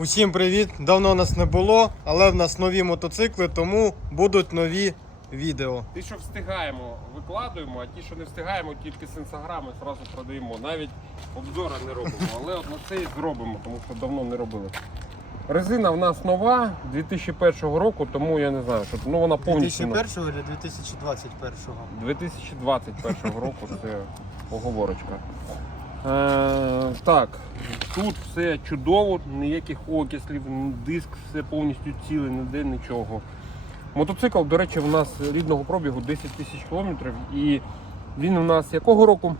Усім привіт! Давно нас не було, але в нас нові мотоцикли, тому будуть нові відео. Ті, що встигаємо, викладуємо, а ті, що не встигаємо, тільки з інстаграму зразу продаємо. Навіть обзори не робимо, але от на цей зробимо, тому що давно не робили. Резина в нас нова 2001 року, тому я не знаю, що ну вона повністю 2001 чи 2021? 2021 року це поговорочка. Е, так, тут все чудово, ніяких окислів, диск все повністю цілий, ніде нічого. Мотоцикл, до речі, в нас рідного пробігу 10 тисяч кілометрів і він у нас якого року?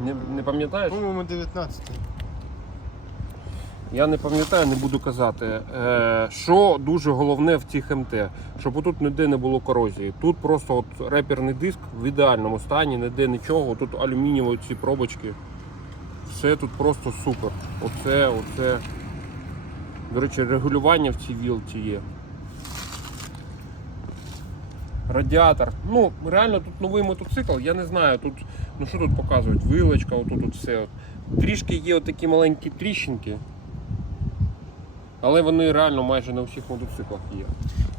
Не, не пам'ятаєш? По-моєму, 19. Я не пам'ятаю, не буду казати. Е, що дуже головне в цих МТ, щоб отут ніде не було корозії. Тут просто от реперний диск в ідеальному стані, ніде нічого. Тут алюмінієві ці пробочки. Все тут просто супер. Оце, оце. До речі, регулювання в цій вілці є. Радіатор. Ну, реально тут новий мотоцикл, я не знаю, тут, ну що тут показують? Вилочка, отут от все. Трішки є отакі маленькі тріщинки. Але вони реально майже на всіх мотоциклах є.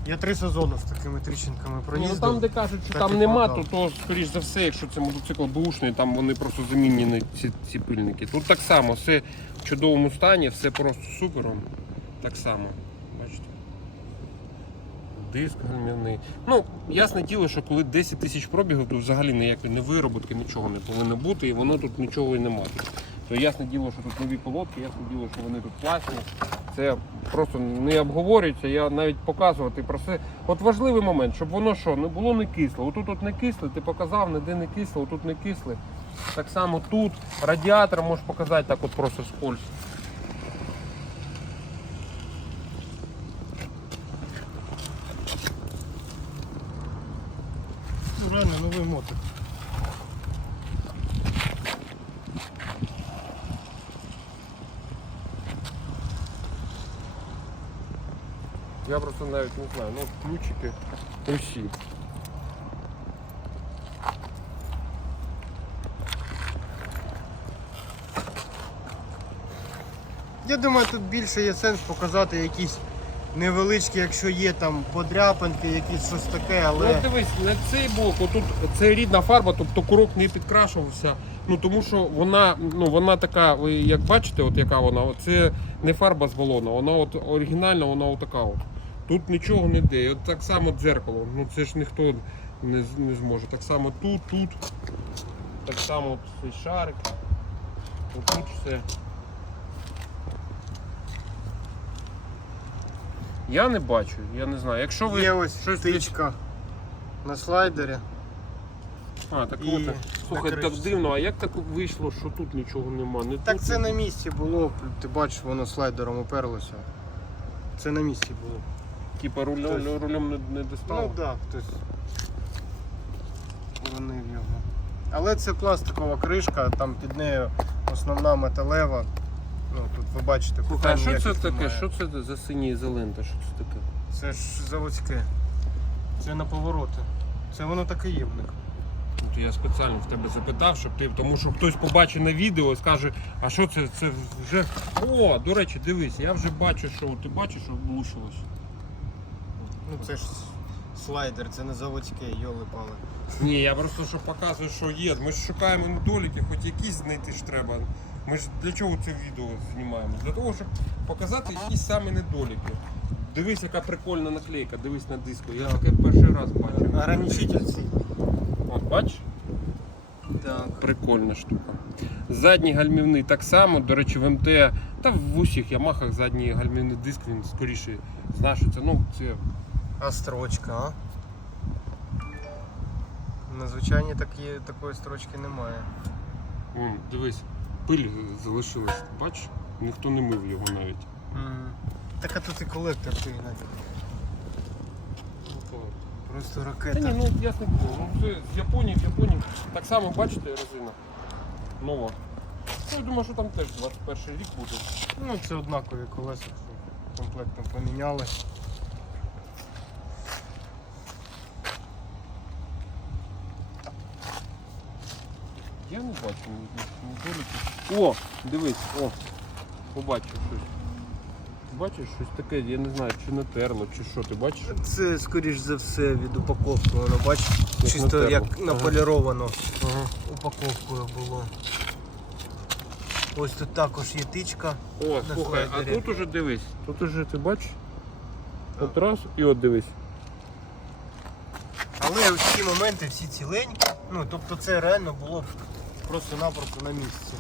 Я три сезони з такими тріщинками Ну, там, де кажуть, що там нема, то, то скоріш за все, якщо це мотоцикл бушний, там вони просто замінені ці, ці пильники. Тут так само, все в чудовому стані, все просто супером. Так само. Бачите? Диск гальмівний. Ну, ясне діло, що коли 10 тисяч пробігів, то взагалі ніякої не вироботки, нічого не повинно бути, і воно тут нічого і немає. То ясне діло, що тут нові колодки, ясне діло, що вони тут класні. Це просто не обговорюється, я навіть показувати про це. От важливий момент, щоб воно що, не було не кисло. Отут от не кисле, ти показав, ніде не кисло, отут не кисле. Так само тут радіатор можеш показати так от просто скользь. Ну, реально новий мотик. Я просто навіть не знаю, ну ключики усі. Я думаю, тут більше є сенс показати якісь невеличкі, якщо є там подряпинки, якісь щось таке, Ну але от дивись, на цей блок, отут це рідна фарба, тобто курок не підкрашувався. Ну тому що вона, ну вона така, ви як бачите, от яка вона, це не фарба з балона, вона от оригінальна, вона отака от. Тут нічого не йде. От так само дзеркало. Ну це ж ніхто не, не зможе. Так само тут, тут. Так само цей шарик. Тут все. Я не бачу, я не знаю. Якщо ви є ось щось тичка на слайдері. А, так І от. Слухай, так дивно, а як так вийшло, що тут нічого нема? Не Так тут, це на місці було, ти бачиш, воно слайдером уперлося. Це на місці було. Типа рулем, Хтось- рулем не, не достало? Ну так, да, хтось уронив його. Але це пластикова кришка, там під нею основна металева. Ну, тут ви бачите, Слухай, а питань що це ніяких таке? немає. Що це за сині ізолента? Що це таке? Це ж заводське. Це на повороти. Це воно таке є в них. От я спеціально в тебе запитав, щоб ти, тому що хтось побачить на відео і скаже, а що це? Це вже. О, до речі, дивись, я вже бачу, що ти бачиш, що влучилось. Ну це ж слайдер, це не заводське, йоли пали. Ні, я просто що показую, що є. Ми ж шукаємо недоліки, хоч якісь знайти ж треба. Ми ж для чого це відео знімаємо? Для того, щоб показати якісь саме недоліки. Дивись, яка прикольна наклейка, дивись на диску. Я таке перший раз бачу. Ограничитель цей. От бачиш? Так. Прикольна штука. Задній гальмівний так само, до речі, в МТ та в усіх Ямахах задній гальмівний диск він скоріше знашиться. Ну, це А строчка, а? На звичайній такі, такої строчки немає. м, дивись, пиль залишилась. Бачиш? Ніхто не мив його навіть. Так а тут і колектор ти навіть. Просто Та ракета. ні, ну ясно було. Ну це з Японії, в Японії. Так само, бачите, резина. Нова. Ну, я думаю, що там теж 21 рік буде. Ну це однакові колеса, що комплектно поміняли. Я не бачу. О, дивись, о, побачив щось. бачиш щось таке, я не знаю, чи натерло, чи що, ти бачиш? Це, скоріш за все, від упаковки, воно бачиш, Як чисто натерло. як наполіровано Ага. упаковкою було. Ось тут також є тичка. О, слухай, а тут уже дивись, тут уже ти бачиш? От раз і от дивись. Але ось ці моменти всі ціленькі. Ну, тобто це реально було б просто-напросто на місці.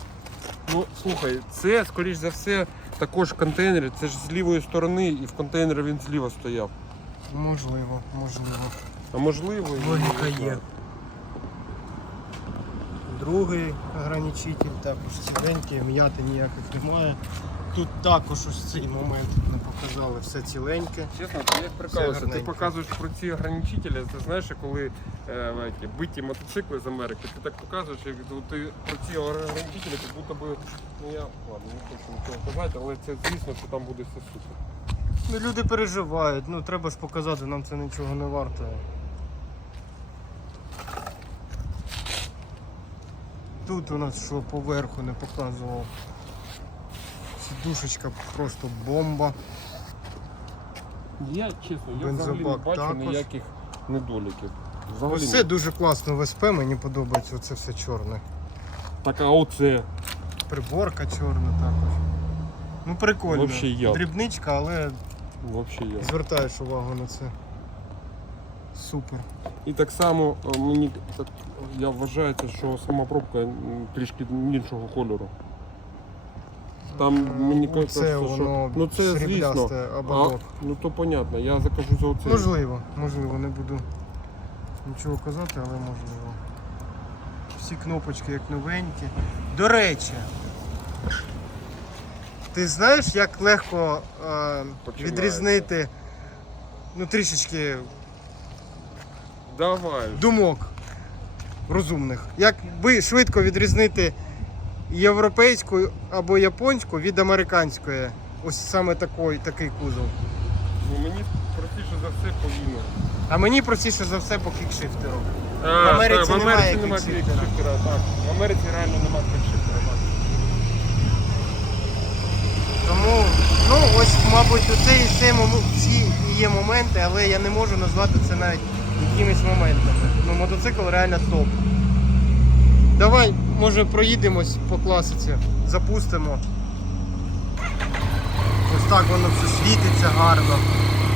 Ну, слухай, це, скоріш за все, також контейнер, це ж з лівої сторони, і в контейнері він зліва стояв. Можливо, можливо. А можливо, і Логіка не є. знаю. Другий ограничитель також ціленький, м'яти ніяких немає. Тут також ось цей момент не показали, все ціленьке. Чесно, ти як прикалуєшся, ти гарненько. показуєш про ці ограничителі, це знаєш, коли е, ті, биті мотоцикли з Америки, ти так показуєш, як ну, ти про ці ограничителі, як будто би, ну я ладно, не хочу нічого казати, але це звісно, що там буде все супер. Ну, люди переживають, ну треба ж показати, нам це нічого не варто. Тут у нас що поверху не показував. Сідушечка просто бомба. Я чесно, я взагалі не Бензобак бачу також. ніяких недоліків. Взагалі це ні. дуже класно в СП, мені подобається оце все чорне. Так, а оце. Приборка чорна також. Ну прикольно. Вообще як. Дрібничка, але я. звертаєш увагу на це. Супер. І так само е, мені так, я вважаю, що сама пробка м, трішки іншого кольору. Там мені Ну, кажеться, це що воно ну це звісно. А, ободок. ну то понятно, я закажу за оце. Можливо, можливо, не буду нічого казати, але можливо. Всі кнопочки як новенькі. До речі, ти знаєш, як легко е, Починається. відрізнити ну, трішечки Давай. думок розумних. Як би швидко відрізнити європейську або японську від американської. Ось саме такий, такий кузов. Ну мені простіше за все повільно. А мені простіше за все по кікшифтеру. А, В Америці так, в немає Америці немає кікшифтера. кікшифтера, так. В Америці реально немає кікшифтера, так. Тому, ну ось, мабуть, оце і це мом- ці і є моменти, але я не можу назвати це навіть якимись моментами. Ну, мотоцикл реально топ. Давай, може, проїдемось по класиці, запустимо. Ось так воно все світиться гарно.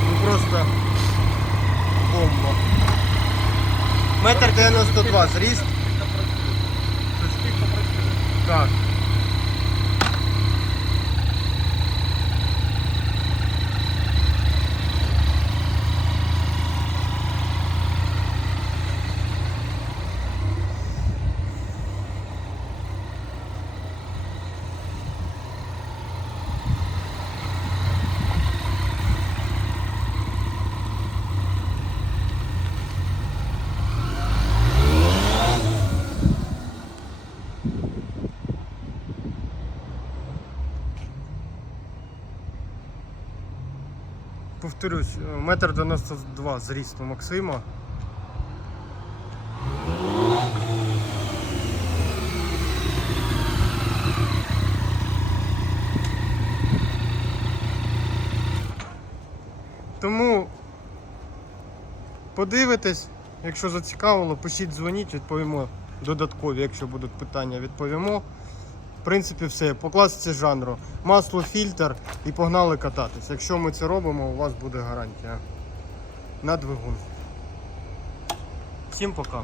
Ну просто бомба. Метр 92 зріст. Працює? Так. Повторюсь, метр 92 зріст у Максима. Тому подивитесь, якщо зацікавило, пишіть, дзвоніть, відповімо додаткові, якщо будуть питання, відповімо. В принципі, все. По класиці жанру. Масло, фільтр і погнали кататись. Якщо ми це робимо, у вас буде гарантія на двигун. Всім пока.